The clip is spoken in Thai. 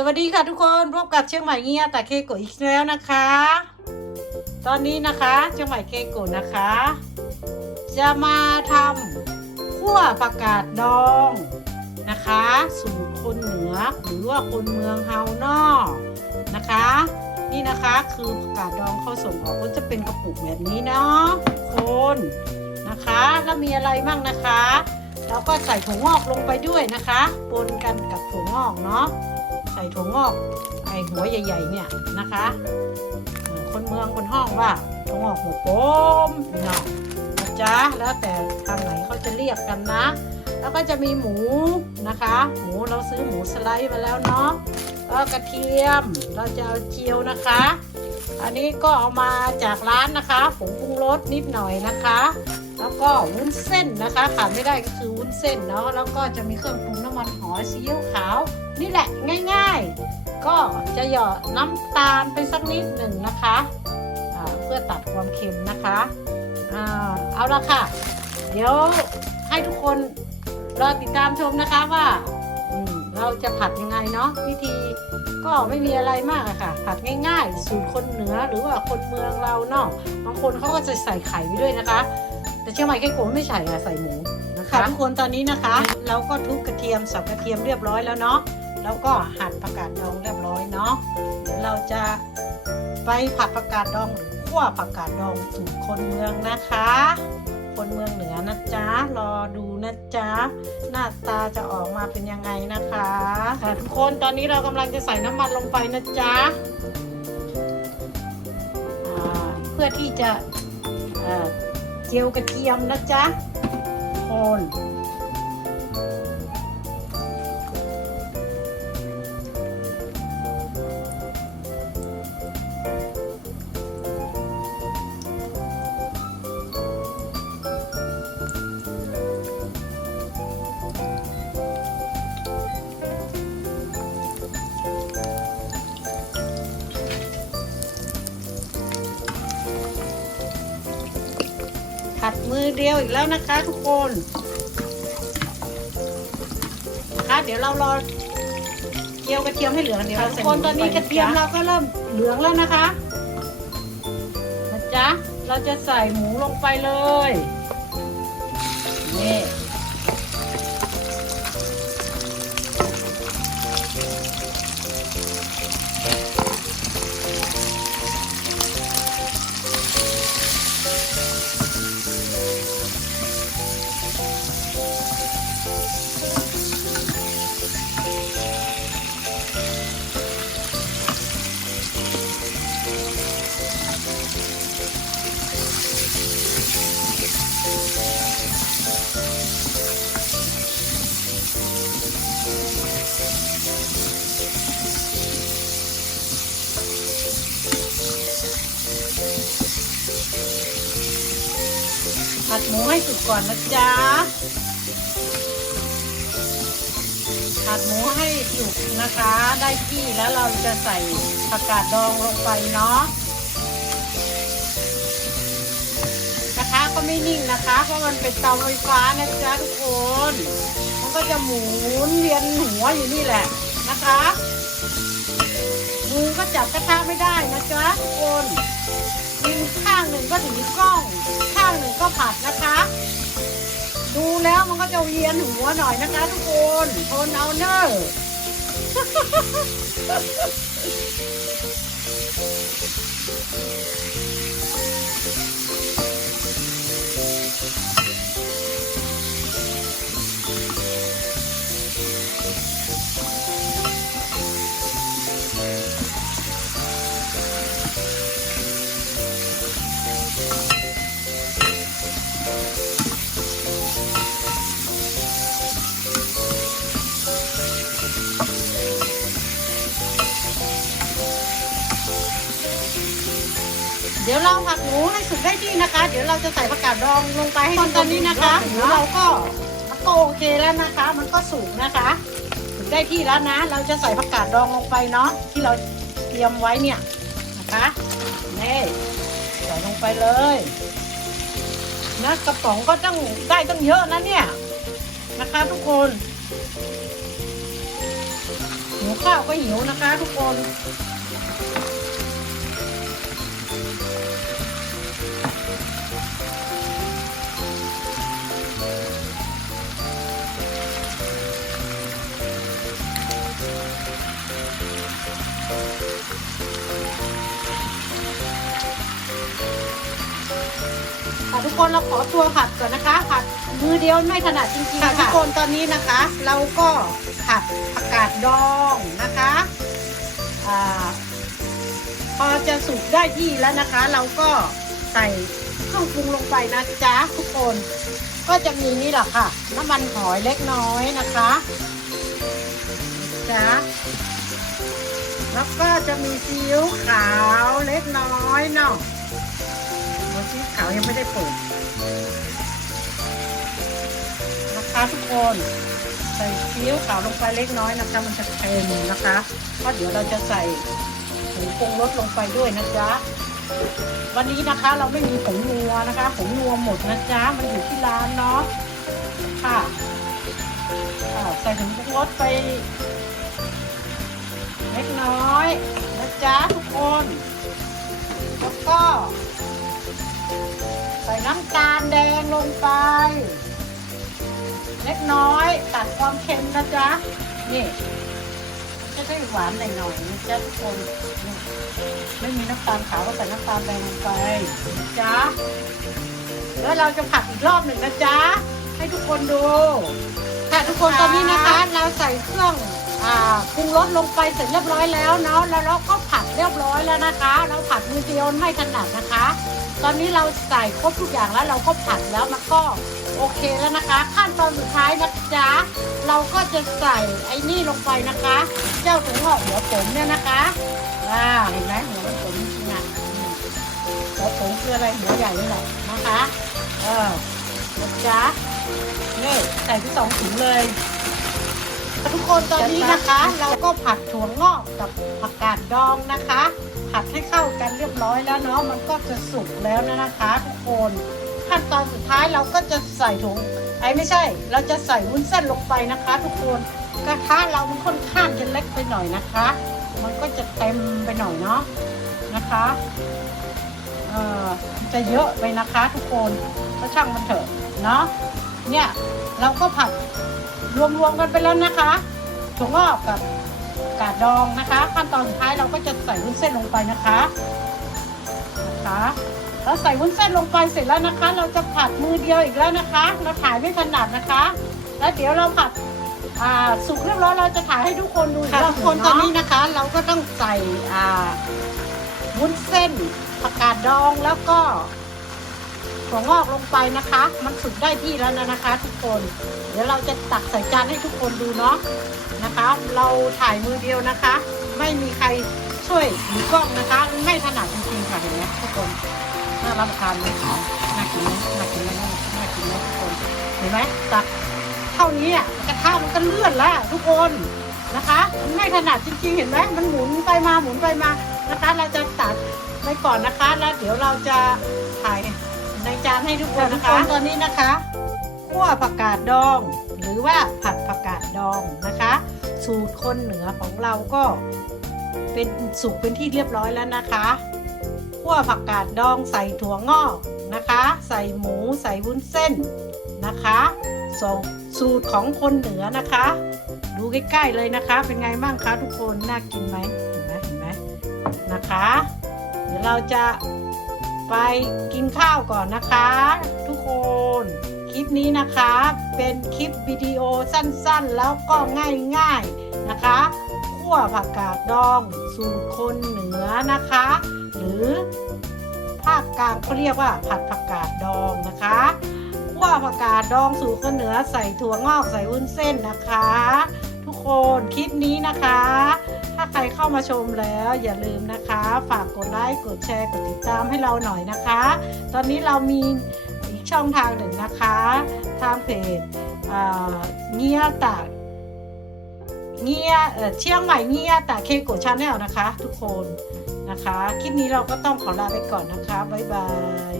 สวัสดีค่ะทุกคนพบกับเชียงใหม่เงียแต่เคโกะอีกแล้วนะคะ ตอนนี้นะคะเชียงใหม่เคโกะนะคะ จะมาทำขั่วผักกาดดองนะคะสูตรคนเหนือหรือว่าคนเมืองเฮานอนะคะ นี่นะคะคือผักกาดดองเขาส่งออกก็จะเป็นกระปุกแบบนี้เนาะคนนะคะแล้วมีอะไรบ้างนะคะ แล้วก็ใส่ถั่วงอกลงไปด้วยนะคะปนกันกับถั่วงอกเนาะ ส่ถั่วงอกไอหัวใหญ่ ๆ เนี่ยนะคะ คนเมืองคนห้องว่าถั่วงอกหัวโป้มเนาะนะจ๊ะแล้วแต่ทางไหนเขาจะเรียกกันนะ แล้วก็จะมีหมูนะคะ หมูเราซื้อหมูสไลด์มาแล้วเนาะแล้วกระเทียมเราจะเอาเจียวนะคะ อันนี้ก็เอามาจากร้านนะคะผงปรุงรสนิดหน่อยนะคะ แล้วก็วุ้นเส้นนะคะขาดไม่ได้ก็คือ นเส้นเนาะแล้วก็จะมีเครื่องปรุงน้ำมันหอยซีอิ๊วขาว นี่แหละง่าย ๆ ก็จะหยอดน้ำตาลไปสักนิดหนึ่งนะคะเพื่อตัดความเค็มนะคะอ่าเอาละค่ะ เดี๋ยวให้ทุกคนรอติดตามชมนะคะว่าเราจะผัดยังไงเนาะวิธีก็ไม่มีอะไรมากอะค่ะ ผัดง่ายๆ สูตรคนเหนือหรือว่าคนเมืองเราเนาะบางคนเขาก็จะใส่ไข่ไปด้วยนะคะ แต่เชียงใหม่แค่โกไม่ใส่อะใส่หมู คะทุกคนตอนนี้นะคะ เราก็ทุบกระเทียมสับกระเทียมเรียบร้อยแล้วเนาะแล้วก็หั่นผักกาดดองเรียบร้อยเนาะเดี๋ยวเราจะไปผัดผักกาดดองหรือคั่วผักกาดดองสูตรคนเมืองนะคะ คนเมืองเหนือนะจ๊ะรอดูนะจ๊ะหน้าตาจะออกมาเป็นยังไงนะคะค่ะทุกคนตอนนี้เรากำลังจะใส่น้ำมันลงไปนะจ๊ะอ่าเพื่อที่จะเอ่อเจียวกระเทียมนะจ๊ะ โอเดียวอีกแล้วนะคะทุกคนนะคะเดี๋ยวเรารอเจียวกระเทียมให้เหลืองเดี๋ยวเราทุกคนตอนนี้กระเทียมเราก็เริ่มเหลืองแล้วนะคะนะจ๊ะเราจะใส่หมูลงไปเลยนี่ ก่อนนะจ๊ะผัดหมูให้สุกนะคะ ได้ที่แล้วเราจะใส่ผักกาดดองลงไปเนาะกระทะก็ไม่นิ่งนะคะ เพราะมันเป็นเตาไฟฟ้านะจ๊ะทุกคน มันก็จะหมุนเวียนหัวอยู่นี่แหละนะคะมือก็จับกระทะไม่ได้นะจ๊ะทุกคน ยิงข้างหนึ่งก็ถือกล้อง ข้างหนึ่งก็ผัดนะคะ ดูแล้วมันก็จะเวียนหัวหน่อยนะคะ ทุกคนทนเอาเนอร์ ให้สุกได้ที่นะคะ เดี๋ยวเราจะใส่ผักกาดดองลงไปให้ตอนนี้นะคะหมูเราก็มันก็โอเคแล้วนะคะ มันก็สุกนะคะสุกได้ที่แล้วนะ เราจะใส่ผักกาดดองลงไปเนาะที่เราเตรียมไว้เนี่ยนะคะนี่ใส่ลงไปเลยนะกระป๋องก็ต้องได้ตั้งเยอะนะเนี่ยนะคะทุกคนหมูข้าวก็หิวนะคะทุกคน ค่ะทุกคนเราขอตัวผัดก่อนนะคะผัดมือเดียวไม่ถนัดจริงๆค่ะทุกคนตอนนี้นะคะ เราก็ผัดผักกาดดองนะคะอ่าพอจะสุกได้ที่แล้วนะคะ เราก็ใส่เครื่องปรุงลงไปนะจ๊ะทุกคนก็จะมีนี่แหละค่ะ น้ำมันหอยเล็กน้อยนะคะจ๊ะแล้วก็จะมีซีอิ๊วขาวเล็กน้อยเนาะ ชีสขาวยังไม่ได้เปิดนะคะทุกคนใส่ซีอิ๊วขาวลงไปเล็กน้อยนะคะ มันจะเค็มนะคะเพราะเดี๋ยวเราจะใส่ผงปรุงรสลงไปด้วยนะจ๊ะวันนี้นะคะเราไม่มีผงนัวนะคะผงนัวหมดนะจ๊ะมันอยู่ที่ร้านเนาะค่ะะใส่ผงปรุงรสไปเล็กน้อยนะจ๊ะทุกคน แล้วก็ น้ำตาลแดงลงไป เล็กน้อยตัดความเค็มนะจ๊ะ นี่จะได้หวานหน่อยๆนะจ๊ะทุกคนนี่ไม่มีน้ำตาลขาวก็ใส่น้ำตาลแดงลงไปนะจ๊ะแล้วเราจะผัดอีกรอบหนึ่งนะจ๊ะ ให้ทุกคนดูค่ะทุกคนตอนนี้นะคะ เราใส่เครื่องอ่าปรุงรสลงไปเสร็จเรียบร้อยแล้วเนาะแล้วเราก็ผัดเรียบร้อยแล้วนะคะ เราผัดมือเดียวไม่ถนัดนะคะ ตอนนี้เราใส่ครบทุกอย่างแล้วเราก็ผัดแล้วมันก็โอเคแล้วนะคะ ขั้นตอนสุดท้ายนะจ๊ะเราก็จะใส่ไอ้นี่ลงไปนะคะ เจ้าถุงห่อหัวผมเนี่ยนะคะว้าเห็นไหมหัวมันผมจริงอะหัวผมคืออะไรหัวใหญ่นี่แหละนะคะเออนะจ๊ะนี่ใส่ที่สองถุงเลยทุกคนตอนนี้นะคะ เราก็ผัดถั่วงอกกับผักกาดดองนะคะ ผัดให้เข้ากันเรียบร้อยแล้วเนาะมันก็จะสุกแล้วนะนะคะทุกคนขั้นตอนสุดท้ายเราก็จะใส่ถุงไอ้ไม่ใช่ เราจะใส่วุ้นเส้นลงไปนะคะ ทุกคนกระทะเรามันค่อนข้างจะเล็กไปหน่อยนะคะ มันก็จะเต็มไปหน่อยเนาะนะคะเอ่อจะเยอะไปนะคะทุกคนก็ช่างมันเถอะเนาะเนี่ยเราก็ผัดรวมๆกันไปแล้วนะคะถั่วงอกกับ กาดดองนะคะ ขั้นตอนสุดท้ายเราก็จะใส่วุ้นเส้นลงไปนะคะนะคะแล้วใส่วุ้นเส้นลงไปเสร็จแล้วนะคะ เราจะผัดมือเดียวอีกแล้วนะคะ เราถ่ายไม่ถนัดนะคะ แล้วเดี๋ยวเราผัดอ่าสุกเรียบร้อยเราจะถ่ายให้ทุกคนดูอีกรอบหงเาะตอนนี้นะคะ เราก็ต้องใส่อ่าวุ้นเส้นผักกาดดองแล้วก็ถั่วงอกลงไปนะคะ มันสุกได้ที่แล้วนะนะคะ ทุกคน เดี๋ยวเราจะตักใส่จานให้ทุกคนดูเนาะ นะคะ เราถ่ายมือเดียวนะคะ ไม่มีใครช่วยถือกล้องนะคะไม่ถนัดจริงๆค่ะเห็นไหมทุกคนน่ารับประทานไหมน่ากินไหมน่ากินไหมน่ากินไหมทุกคนเห็นไหมตักเท่านี้อะกระทะมันก็เลื่อนแล้วทุกคนนะคะมันไม่ถนัดจริงๆ เห็นไหมมันหมุนไปมาหมุนไปมานะคะ เราจะตัดไปก่อนนะคะ แล้วเดี๋ยวเราจะถ่ายในจานให้ทุกคนนะคะตอนนี้นะคะคั่วผักกาดดอง หรือว่าผัดผักกาด ดองนะคะ สูตรคนเหนือของเราก็เป็นสุกเป็นที่เรียบร้อยแล้วนะคะคั่วผักกาดดองใส่ถั่วงอกนะคะ ใส่หมูใส่วุ้นเส้นนะคะส่งสูตรของคนเหนือนะคะ ดูใกล้ๆเลยนะคะ เป็นไงบ้างคะทุกคนน่ากินไหมเห็นไหมเห็นไหมนะคะ เดี๋ยวเราจะไปกินข้าวก่อนนะคะ ทุกคน ลิปนี้นะคะ เป็นคลิปวิดีโอสั้นๆ แล้วก็ง่ายๆนะคะคั่วผักกาดดองสูตรคนเหนือนะคะ หรือภาคกลางเขาเรียกว่าผัดผักกาดดองนะคะคั่วผักกาดดองสูตรคนเหนือใส่ถั่วงอกใส่วุ้นเส้นนะคะ ทุกคนคลิปนี้นะคะ ถ้าใครเข้ามาชมแล้วอย่าลืมนะคะ ฝากกดไลค์กดแชร์กดติดตามให้เราหน่อยนะคะ ตอนนี้เรามี ช่องทางหนึ่งนะคะ ทางเพจเงียตะเงียเอ่อเชียงใหม่เงียตะเคโกชาแนลนะคะ ทุกคนนะคะ คลิปนี้เราก็ต้องขอลาไปก่อนนะคะ บ๊ายบาย